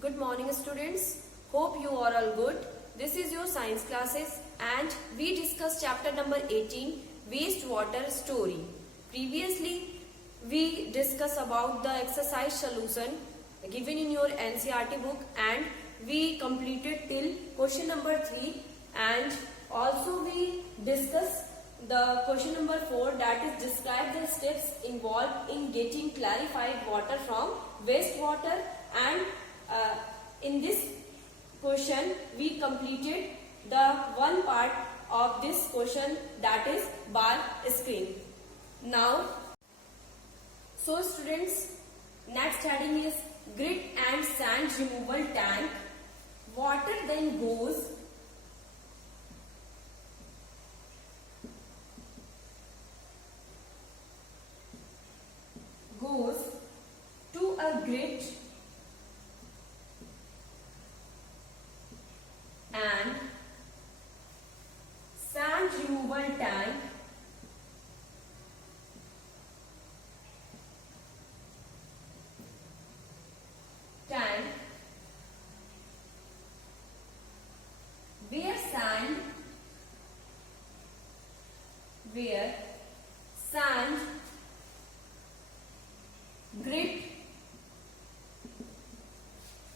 Good morning students. Hope you are all good. This is your science classes and we discussed chapter number 18 wastewater story. Previously we discussed about the exercise solution given in your NCERT book and we completed till question number 3 and also we discussed the question number 4 that is describe the steps involved in getting clarified water from wastewater and in this question we completed the one part of this question that is bar screen. Now, so students, next heading is grit and sand removal tank. Water then goes to a grit and sand removal tank where sand, grit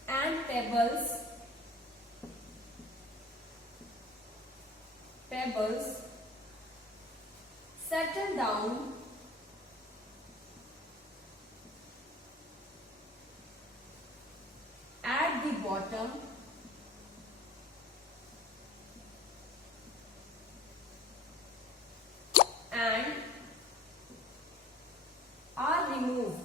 and pebbles settle down at the bottom and are removed.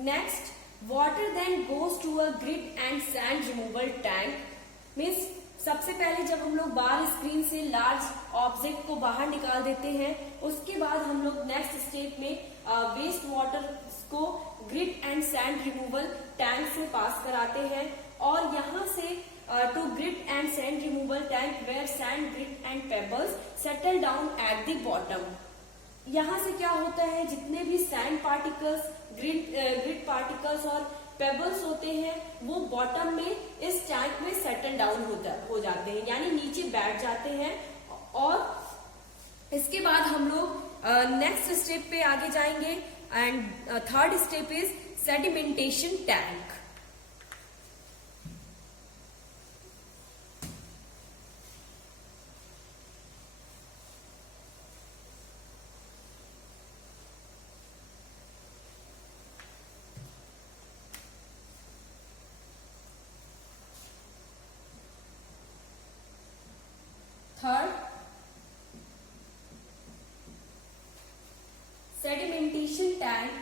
Next, water then goes to a grit and sand removal tank. Means सबसे पहले जब हम लोग bar screen से large object को बाहर निकाल देते हैं, उसके बाद हम लोग नेक्स्ट स्टेप में वेस्ट वाटर को grit and sand removal tank से पास कराते हैं और यहाँ से to grit and sand removal tank where sand, grit and pebbles settle down at the bottom. यहाँ से क्या होता है, जितने भी सैंड पार्टिकल्स, ग्रिट पार्टिकल्स और पेबल्स होते हैं वो बॉटम में इस टैंक में सेटल डाउन हो जाते हैं, यानी नीचे बैठ जाते हैं. और इसके बाद हम लोग नेक्स्ट स्टेप पे आगे जाएंगे and third step is sedimentation tank. Third, sedimentation tank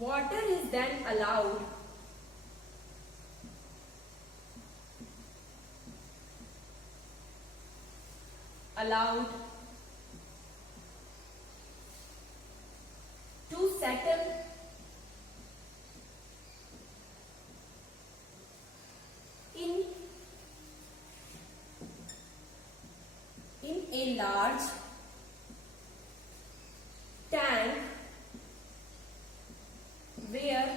water is then allowed to settle in a large tank where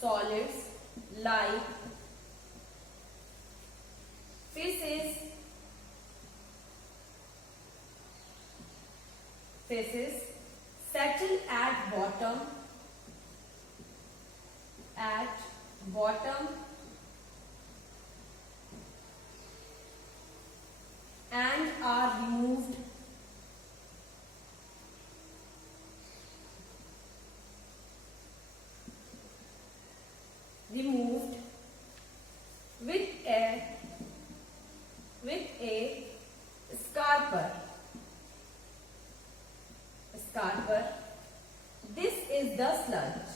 solids like faces settle at bottom and are removed removed with a the sludge.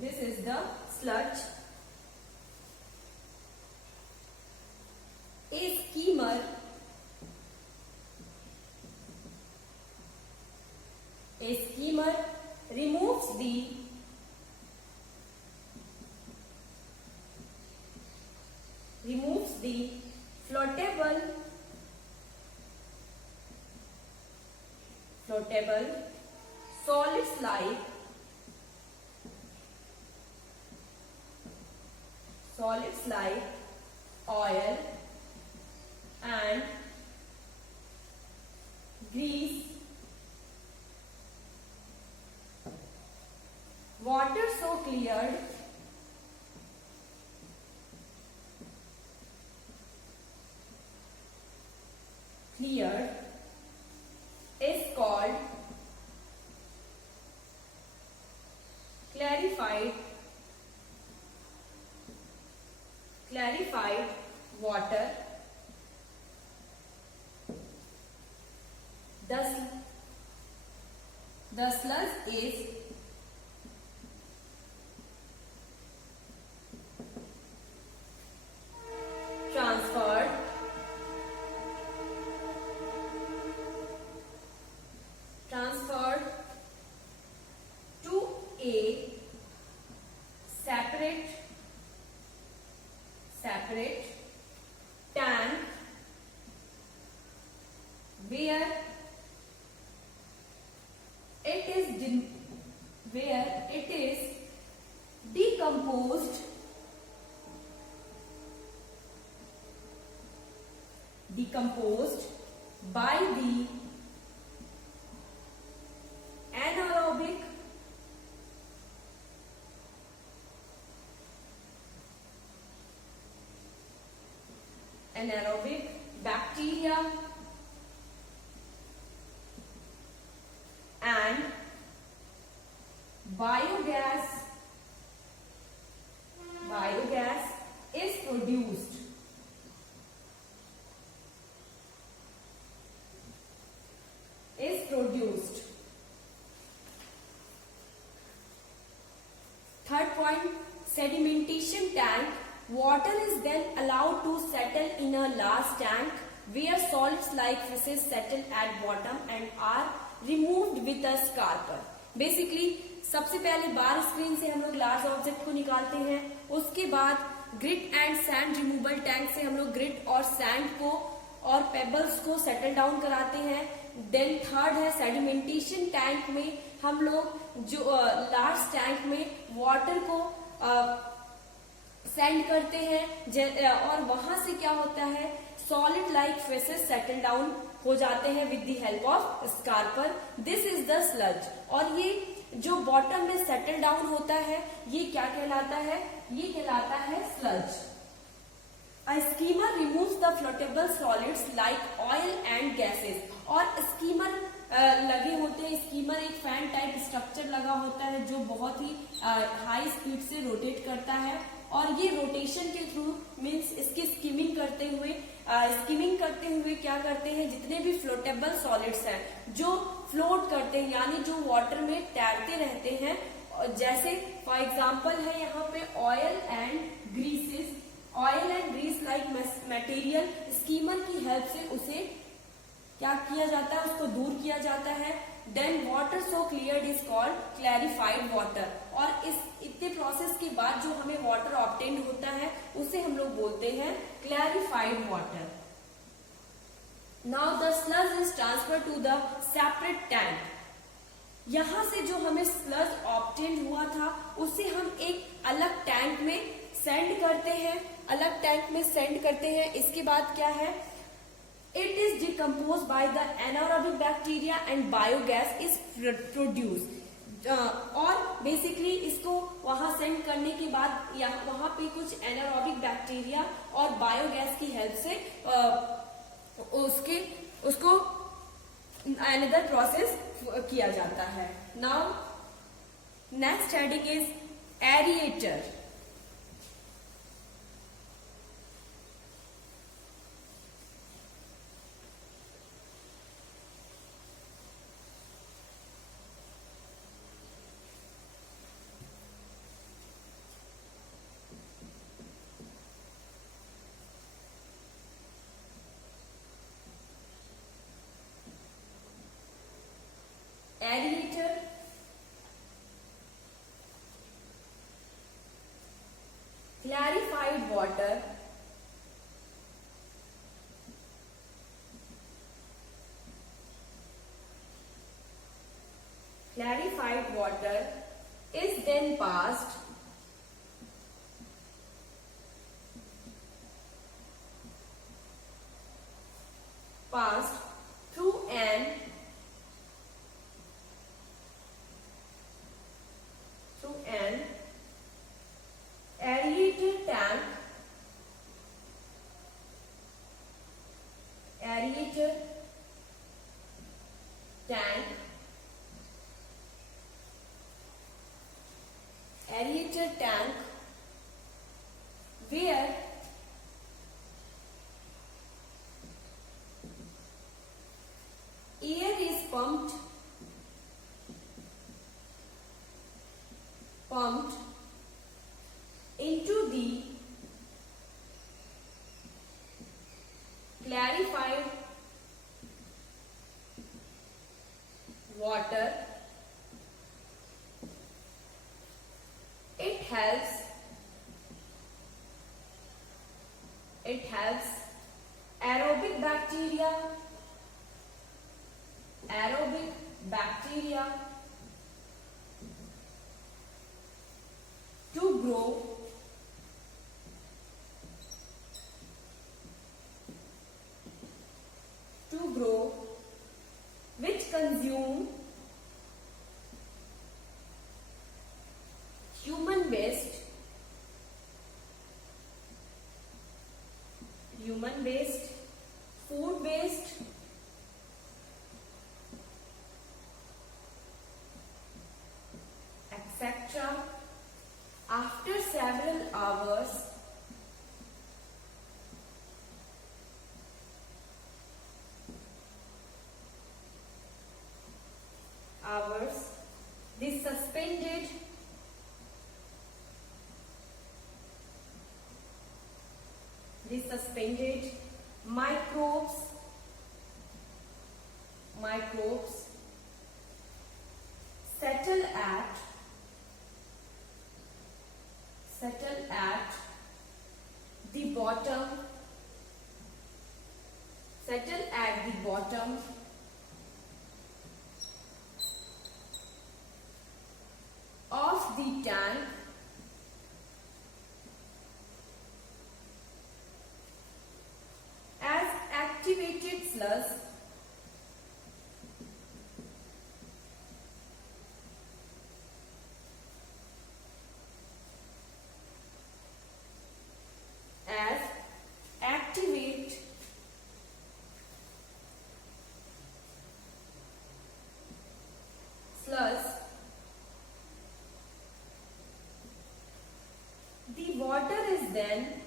This is the sludge. A skimmer removes the floatable solids like oil and grease. Water so cleared is called clarified water. The sludge is transferred to a separate tank where it is decomposed by the anaerobic bacteria and biogas is produced. Third point, sedimentation tank. Water is then allowed to settle in a large tank where solids like fishes settle at bottom and are removed with a scraper. Basically सबसे पहले बार screen से हम लोग large object को निकालते हैं, उसके बाद grit and sand removal tank से हम लोग ग्रिट और सैंड को और पेबल्स को सेटल डाउन कराते हैं. देन थर्ड है सेडिमेंटेशन टैंक में हम लोग जो लार्ज टैंक में वाटर को सेंड करते हैं और वहां से क्या होता है solid like faeces settle down हो जाते हैं with the help of scraper. This is the sludge. और ये जो बॉटम में सेटल डाउन होता है ये क्या कहलाता है, ये कहलाता है sludge. A skimmer removes the floatable solids like oil and gases. और स्कीमर लगे होते हैं. स्कीमर एक फैन टाइप स्ट्रक्चर लगा होता है जो बहुत ही हाई स्पीड से रोटेट करता है और ये रोटेशन के थ्रू मीन्स इसकी स्कीमिंग करते हुए क्या करते हैं जितने भी फ्लोटेबल सॉलिड्स हैं जो फ्लोट करते हैं यानी जो वाटर में तैरते रहते हैं. जैसे फॉर एग्जाम्पल है यहाँ पे oil and grease like material skimmer की हेल्प से उसे क्या किया जाता है, उसको दूर किया जाता है. Then water so cleared is called clarified water. और इस इतने प्रोसेस के बाद जो हमें वाटर ऑब्टेन होता है उसे हम लोग बोलते हैं clarified water. Now the sludge is transfer to the separate tank. यहां से जो हमें स्लज ऑब्टेन हुआ था उसे हम एक अलग टैंक में सेंड करते हैं. इसके बाद क्या है, it is decomposed by the anaerobic bacteria and biogas is produced. और बेसिकली इसको वहां सेंड करने के बाद या वहां पे कुछ एनारोबिक बैक्टीरिया और बायोगैस की हेल्प से उसको अनदर प्रोसेस किया जाता है. Now next heading is aerator. water is then passed through an aerated tank where air is pumped into the clarified water. It helps aerobic bacteria to grow which consume human waste, food waste, etc. After several hours, the suspended microbes settle at the bottom of the tank as activated sludge the water is then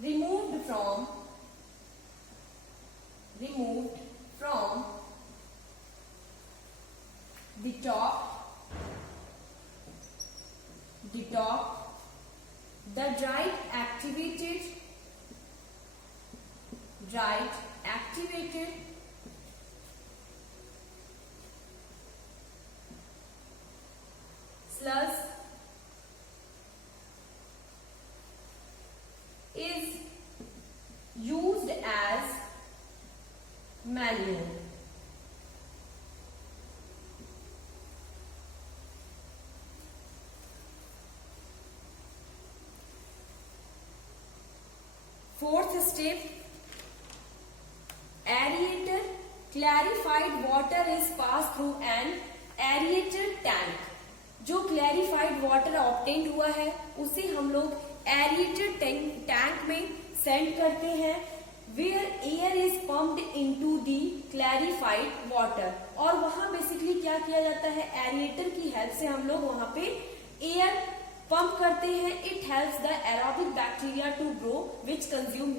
removed from the top. The dried activated sludge is used as manure. Fourth step, aerator. Clarified water is passed through an aerated tank. जो clarified water obtain हुआ है उसे हम लोग aerated tank में send करते हैं, where air is pumped into the clarified water. और वहां बेसिकली क्या किया जाता है, एरेटर की हेल्प से हम लोग वहां पे एयर पंप करते हैं। It helps the aerobic bacteria to grow which consume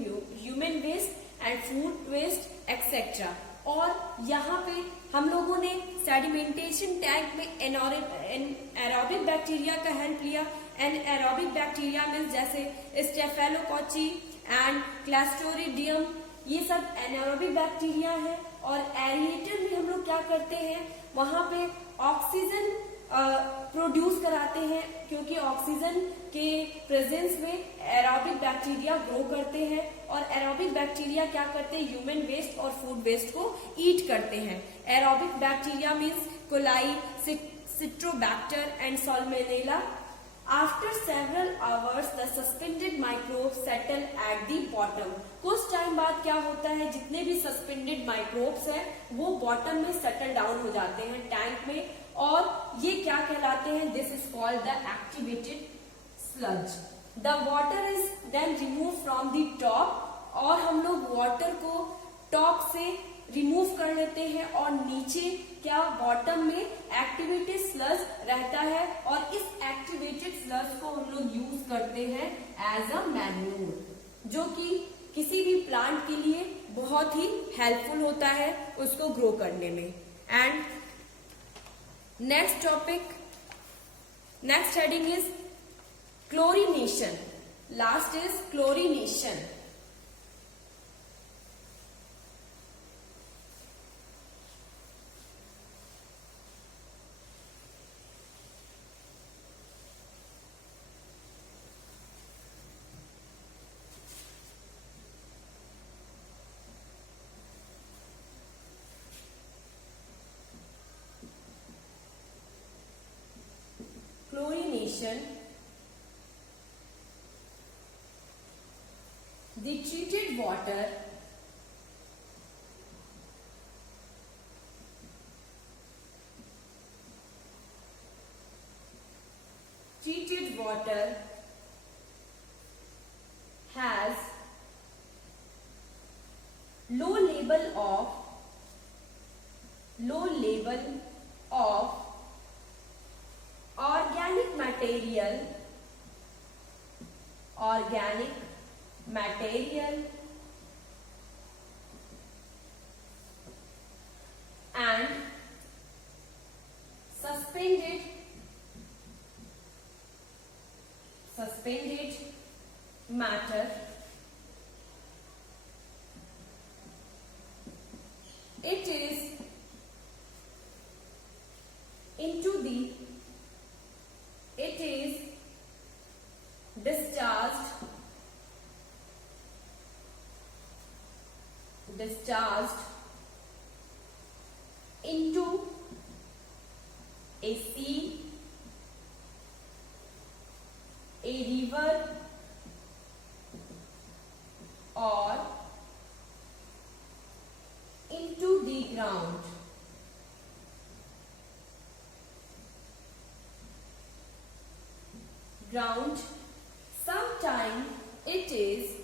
human waste and food waste etcetera. और यहाँ पे हम लोगों ने सेडिमेंटेशन टैंक में एरोबिक बैक्टीरिया का हेल्प लिया। एंड एरोबिक बैक्टीरिया मीन्स जैसे स्टेफेलोकोची एंड क्लैस्ट्रोडियम, ये सब एनारोबिक बैक्टीरिया है। और एरेटर में हम लोग क्या करते हैं, वहां पे ऑक्सीजन प्रोड्यूस कराते हैं, क्योंकि ऑक्सीजन के प्रेजेंस में एरोबिक बैक्टीरिया ग्रो करते हैं, और एरोबिक बैक्टीरिया क्या करते हैं, ह्यूमन वेस्ट और फूड वेस्ट को ईट करते हैं। Aerobic bacteria means coli, Citrobacter and Salmonella. After several hours, the suspended microbes settle at the bottom. कुछ टाइम बाद क्या होता है, जितने भी सस्पेंडेड माइक्रोब्स हैं वो बॉटम में सेटल डाउन हो जाते हैं टैंक में, और ये क्या कहलाते हैं, this is called the activated sludge. The water is then remove from the top, और हम लोग वाटर को टॉप से रिमूव कर लेते हैं, और नीचे क्या बॉटम में एक्टिवेटेड स्लज रहता है, और इस एक्टिवेटेड स्लज को हम लोग यूज करते हैं एज अ मैन्यूर, जो कि किसी भी प्लांट के लिए बहुत ही हेल्पफुल होता है उसको ग्रो करने में। And next topic, next heading is chlorination. Last is chlorination. Chlorination, the treated water has low level of organic material and suspended matter. It is discharged into a sea, a river, or into the ground. Sometimes it is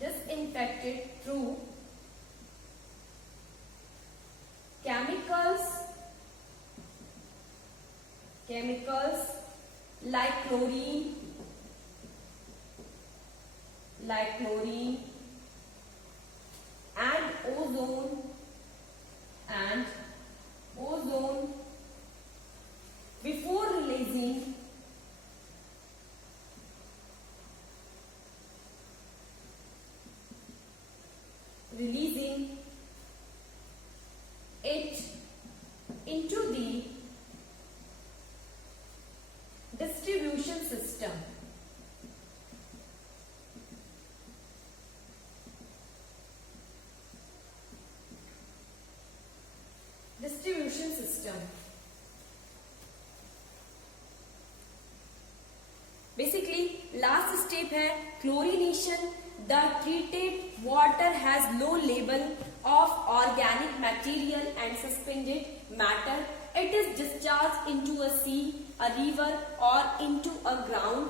disinfected through chemicals like chlorine and ozone before releasing it into the distribution system. Basically last step है chlorination. The treated water has low level of organic material and suspended matter. It is discharge into a sea, a river or into a ground.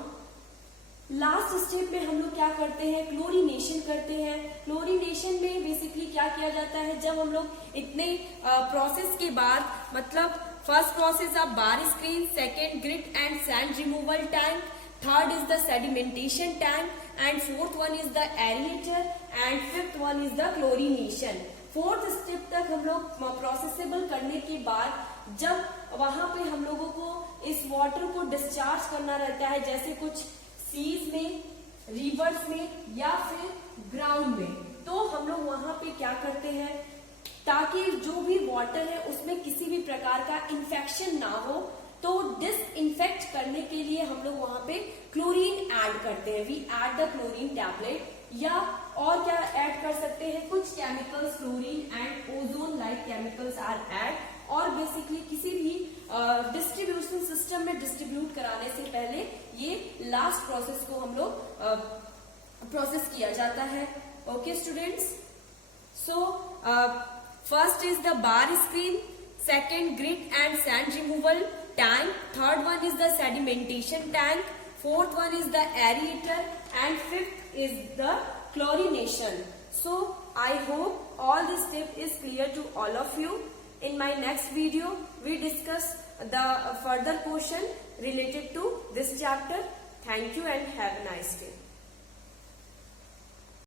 Last step में हम लोग क्या करते हैं, क्लोरीनेशन करते हैं. क्लोरीनेशन में बेसिकली क्या किया जाता है, जब हम लोग इतने प्रोसेस के बाद, मतलब first process of bar screen, second grit and sand removal tank, third is the sedimentation tank, and fourth one is the aerator, and fifth one is the chlorination. Fourth step तक हम लोग प्रोसेसेबल करने के बाद जब वहां पे हम लोगों को इस वाटर को डिस्चार्ज करना रहता है, जैसे कुछ सीज में, रिवर्स में या फिर ग्राउंड में, तो हम लोग वहां पे क्या करते हैं, ताकि जो भी वाटर है उसमें किसी भी प्रकार का इंफेक्शन ना हो, तो डिसइंफेक्ट करने के लिए हम लोग वहां पे क्लोरीन ऐड करते हैं। We add the chlorine tablet, या और क्या ऐड कर सकते हैं, कुछ chemicals, chlorine and ozone like chemicals are add. और बेसिकली किसी भी डिस्ट्रीब्यूशन सिस्टम में डिस्ट्रीब्यूट कराने से पहले ये लास्ट प्रोसेस को हम लोग प्रोसेस किया जाता है। Okay students, so first is the bar screen, second grit and sand removal tank, third one is the sedimentation tank, fourth one is the aerator, and fifth is the chlorination. So I hope all this step is clear to all of you. In my next video we discuss the further question related to this chapter. Thank you and have a nice day.